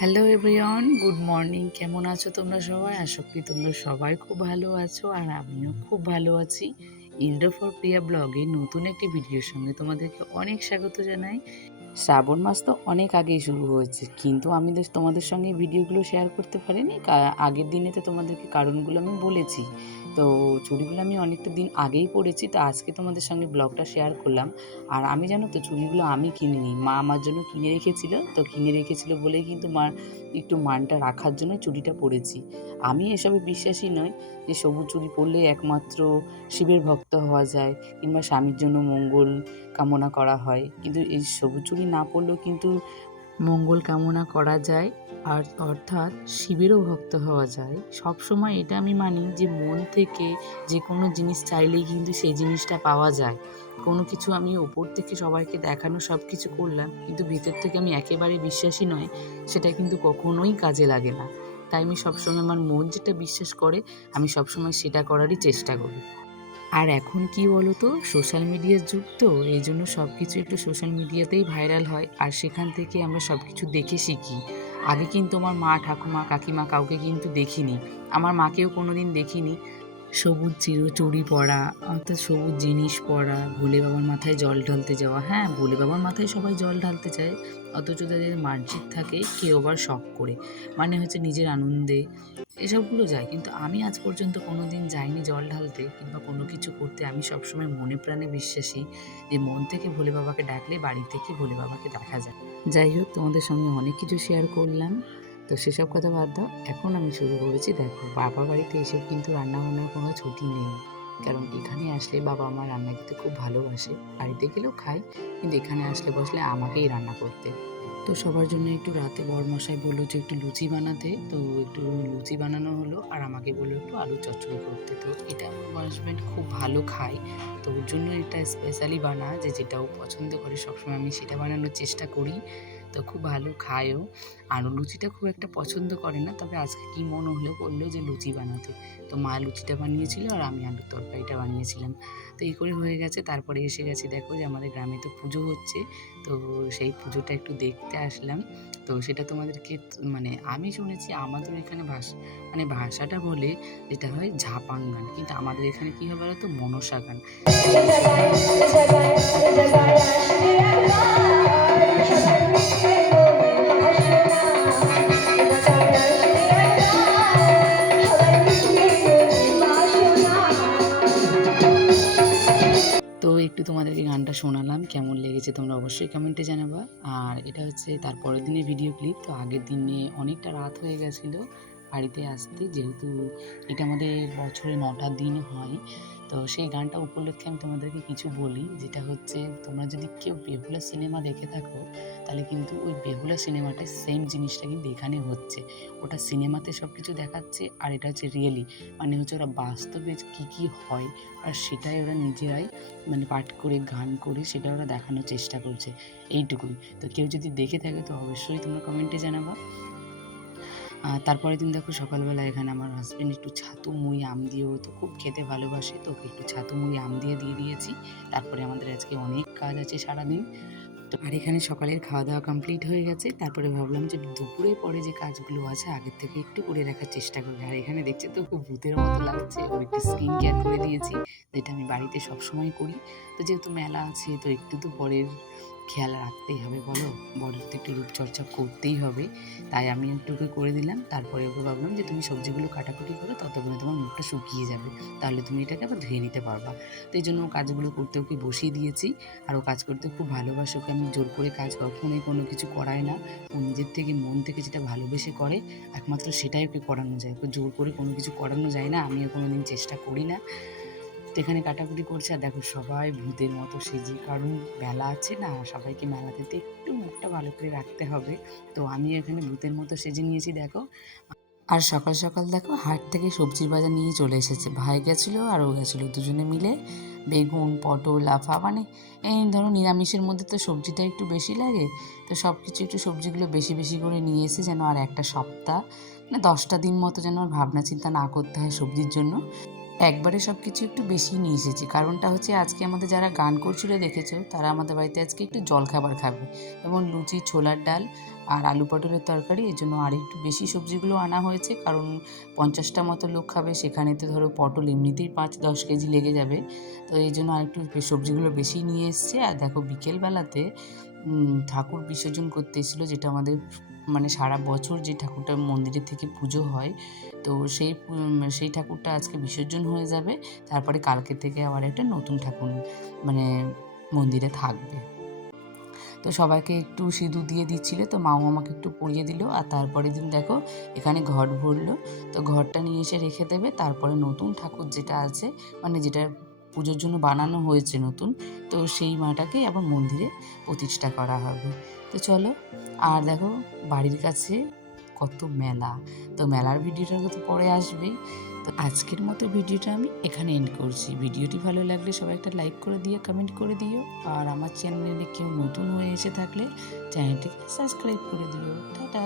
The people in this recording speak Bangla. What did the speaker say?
Hello everyone, good morning. কেমন আছো তোমরা সবাই? আশা করি তোমরা সবাই খুব ভালো আছো আর আমিও খুব ভালো আছি। ইন্দ্র ফর প্রিয়া ব্লগে নতুন একটি ভিডিওর সঙ্গে তোমাদেরকে অনেক স্বাগত জানাই। শ্রাবণ মাস তো অনেক আগেই শুরু হয়েছে, কিন্তু আমি তোমাদের সঙ্গে ভিডিওগুলো শেয়ার করতে পারিনি। আগের দিনে তো তোমাদেরকে কারণগুলো আমি বলেছি। তো চুড়িগুলো আমি অনেকটা দিন আগেই পরেছি, তো আজকে তোমাদের সঙ্গে ব্লগটা শেয়ার করলাম। আর আমি জানো তো চুড়িগুলো আমি কিনিনি, মা আমার জন্য কিনে রেখেছিল। তো কিনে রেখেছিল বলেই কিন্তু মার একটু মানটা রাখার জন্য চুড়িটা পরেছি। আমি এসবে বিশ্বাসী নয় যে সবুজ চুড়ি পরলে একমাত্র শিবের ভক্ত হওয়া যায় কিংবা স্বামীর জন্য মঙ্গল কামনা করা হয়, কিন্তু এই সবুজ চুড়ি না পড়লেও কিন্তু মঙ্গল কামনা করা যায়, আর অর্থাৎ শিবেরও ভক্ত হওয়া যায়। সব সময় এটা আমি মানি যে মন থেকে যে কোনো জিনিস চাইলেই কিন্তু সেই জিনিসটা পাওয়া যায়। কোনো কিছু আমি ওপর থেকে সবাইকে দেখানো সব কিছু করলাম, কিন্তু ভিতর থেকে আমি একেবারে বিশ্বাসী নয়, সেটা কিন্তু কখনোই কাজে লাগে না। তাই আমি সবসময় আমার মন যেটা বিশ্বাস করে আমি সবসময় সেটা করারই চেষ্টা করি। আর এখন কি বলো তো, সোশ্যাল মিডিয়ার যুগ, তো এই জন্য সব কিছু একটু সোশ্যাল মিডিয়াতেই ভাইরাল হয়, আর সেখান থেকে আমরা সব কিছু দেখে শিখি। আগে কিন্তু আমার মা, ঠাকুমা, কাকিমা কাউকে কিন্তু দেখিনি, আমার মাকেও কোনো দিন দেখিনি সবুজ চুড়ি পরা, অর্থাৎ সবুজ জিনিস পরা, ভোলে বাবার মাথায় জল ঢালতে যাওয়া। হ্যাঁ, ভোলে বাবার মাথায় সবাই জল ঢালতে চায়, অথচ তাদের মার্জিত থাকে কেউ আবার শখ করে, মানে হচ্ছে নিজের আনন্দে এসবগুলো যায়। কিন্তু আমি আজ পর্যন্ত কোনো দিন যাইনি জল ঢালতে কিংবা কোনো কিছু করতে। আমি সবসময় মনে প্রাণে বিশ্বাসী যে মন থেকে ভোলে বাবাকে ডাকলে বাড়ি থেকে ভোলে বাবাকে দেখা যায়। যাই হোক, তোমাদের সঙ্গে অনেক কিছু শেয়ার করলাম, তো সেসব কথা বাদ দাও। এখন আমি শুরু করেছি, দেখো বাবা বাড়িতে এসে কিন্তু রান্নাবান্নার কোনো ছুটি নেই, কারণ এখানে আসলে বাবা আমার রান্না খেতে খুব ভালোবাসে। বাড়িতে গেলেও খায়, কিন্তু এখানে আসলে বসলে আমাকেই রান্না করতে। তো সবার জন্য একটু রাতে বড়মশাই বললো যে একটু লুচি বানাতে, তো একটু লুচি বানানো হলো, আর আমাকে বললো একটু আলু চচ্চড়ি করতে। তো এটা আমার হাজব্যান্ড খুব ভালো খায়, তো ওর জন্য এটা স্পেশালি বানা, যে যেটা ও পছন্দ করে সবসময় আমি সেটা বানানোর চেষ্টা করি। তো খুব ভালো খায়ও। আর লুচিটা খুব একটা পছন্দ করে না, তবে আজকে কি মন হলো বললো যে লুচি বানাতে। তো মা লুচিটা বানিয়েছিল আর আমি আলুর তরকারিটা বানিয়েছিলাম। তো এই করে হয়ে গেছে। তারপরে এসে গেছি, দেখো যে আমাদের গ্রামে তো পুজো হচ্ছে, তো সেই পুজোটা একটু দেখতে আসলাম। তো সেটা তোমাদেরকে মানে আমি শুনেছি আমাদের এখানে মানে ভাষাটা বলে যেটা হয় ঝাপান গান, কিন্তু আমাদের এখানে কী হবে বলো তো, মনসা গান। তো একটু তোমাদেরকে গানটা শোনালাম, কেমন লেগেছে তোমরা অবশ্যই কমেন্টে জানাবা। আর এটা হচ্ছে তার পরের দিনের ভিডিও ক্লিপ। তো আগের দিনে অনেকটা রাত হয়ে গেছিলো বাড়িতে আসতে, যেহেতু এটা আমাদের বছরে 9টা দিন হয়। তো সেই গানটা উপলক্ষে আমি তোমাদেরকে কিছু বলি, যেটা হচ্ছে তোমরা যদি কেউ বেহুলা সিনেমা দেখে থাকো, তাহলে কিন্তু ওই বেহুলা সিনেমাটায় সেম জিনিসটা কিন্তু এখানে হচ্ছে। ওটা সিনেমাতে সব কিছু দেখাচ্ছে, আর এটা হচ্ছে রিয়েলি, মানে হচ্ছে ওরা বাস্তবে কী কী হয় আর সেটাই ওরা নিজেরাই মানে পাঠ করে গান করে সেটা ওরা দেখানোর চেষ্টা করছে, এইটুকুই। তো কেউ যদি দেখে থাকে তো অবশ্যই তোমরা কমেন্টে জানাবা। আর তারপরের দিন দেখো সকালবেলা এখানে আমার হাজব্যান্ড একটু ছাতু মুড়ি আম দিয়েও তো খুব খেতে ভালোবাসে, তো ওকে একটু ছাতু মুড়ি আম দিয়ে দিয়েছি। তারপরে আমাদের আজকে অনেক কাজ আছে সারাদিন। তো আর এখানে সকালের খাওয়া দাওয়া কমপ্লিট হয়ে গেছে। তারপরে ভাবলাম যে দুপুরে পরে যে কাজগুলো আছে আগের থেকে একটু করে রাখার চেষ্টা করি। আর এখানে দেখছি তো খুব ভূতের মতো লাগছে, ও একটু স্কিন কেয়ার করে দিয়েছি, যেটা আমি বাড়িতে সবসময় করি। তো যেহেতু মেলা আছে, তো একটু তো বরের খেয়াল রাখতেই হবে বলো, বরের তো একটু রূপচর্চা করতেই হবে, তাই আমি একটু ওকে করে দিলাম। তারপরে ওকে ভাবলাম যে তুমি সবজিগুলো কাটাকুটি করো, ততক্ষণে তোমার মুখটা শুকিয়ে যাবে, তাহলে তুমি এটাকে আবার ধুয়ে নিতে পারবা। তো এই জন্য কাজগুলো করতে ওকে বসিয়ে দিয়েছি। আর ও কাজ করতে খুব ভালোবাসে, ওকে আমি জোর করে কাজ কখনোই কোনো কিছু করাই না। ও নিজের থেকে মন থেকে যেটা ভালোবেসে করে একমাত্র সেটাই ওকে করানো যায়, ওকে জোর করে কোনো কিছু করানো যায় না, আমিও কোনো দিন চেষ্টা করি না। তো এখানে কাটাকুটি করছে, আর দেখো সবাই ভূতের মতো সেজে, কারণ মেলা আছে না, সবাইকে মেলাতে তো একটু মুখটা ভালো করে রাখতে হবে। তো আমি এখানে ভূতের মতো সেজে নিয়েছি দেখো। আর সকাল সকাল দেখো হাট থেকে সবজির বাজার নিয়ে চলে এসেছে, ভাই গেছিলো আর ও গেছিলো, দুজনে মিলে বেগুন, পটল, লাফা, মানে এই ধরো নিরামিষের মধ্যে তো সবজিটা একটু বেশি লাগে, তো সব কিছু একটু সবজিগুলো বেশি বেশি করে নিয়ে এসে যেন আর একটা সপ্তাহ মানে 10টা দিন মতো যেন আর ভাবনা চিন্তা না করতে হয় সবজির জন্য। একবারে সব কিছু একটু বেশি নিয়ে এসেছি, কারণটা হচ্ছে আজকে আমাদের যারা গান করছিল দেখেছো, তারা আমাদের বাড়িতে আজকে একটু জলখাবার খাবে, যেমন লুচি, ছোলার ডাল আর আলু পটলের তরকারি। এই জন্য আর একটু বেশি সবজিগুলো আনা হয়েছে, কারণ 50টা মতো লোক খাবে, সেখানে তো ধরো পটল এমনিতেই 5-10 কেজি লেগে যাবে। তো এই জন্য আর একটু সবজিগুলো বেশি নিয়ে এসছে। আর দেখো বিকেলবেলাতে ঠাকুর বিসর্জন করতে এসেছিলো, যেটা আমাদের মানে সারা বছর যে ঠাকুরটা মন্দিরের থেকে পুজো হয়, তো সেই ঠাকুরটা আজকে বিসর্জন হয়ে যাবে। তারপরে কালকে থেকে আবার একটা নতুন ঠাকুর মানে মন্দিরে থাকবে। তো সবাইকে একটু সিঁদুর দিয়ে দিচ্ছিল, তো মাও আমাকে একটু পরিয়ে দিল। আর তারপরের দিন দেখো এখানে ঘট ভরলো, তো ঘরটা নিয়ে এসে রেখে দেবে। তারপরে নতুন ঠাকুর যেটা আছে, মানে যেটা পুজোর জন্য বানানো হয়েছে নতুন, তো সেই মাটাকে আবার মন্দিরে প্রতিষ্ঠা করা হবে। তো চলো, আর দেখো বাড়ির কাছে কত মেলা, তো মেলার ভিডিওটা তো পরে আসবেই। তো আজকের মতো ভিডিওটা আমি এখানে এন্ড করছি। ভিডিওটি ভালো লাগলে সবাই একটা লাইক করে দিও, কমেন্ট করে দিও। আর আমার চ্যানেলে কেউ নতুন হয়ে এসে থাকলে চ্যানেলটিকে সাবস্ক্রাইব করে দিও। টাটা।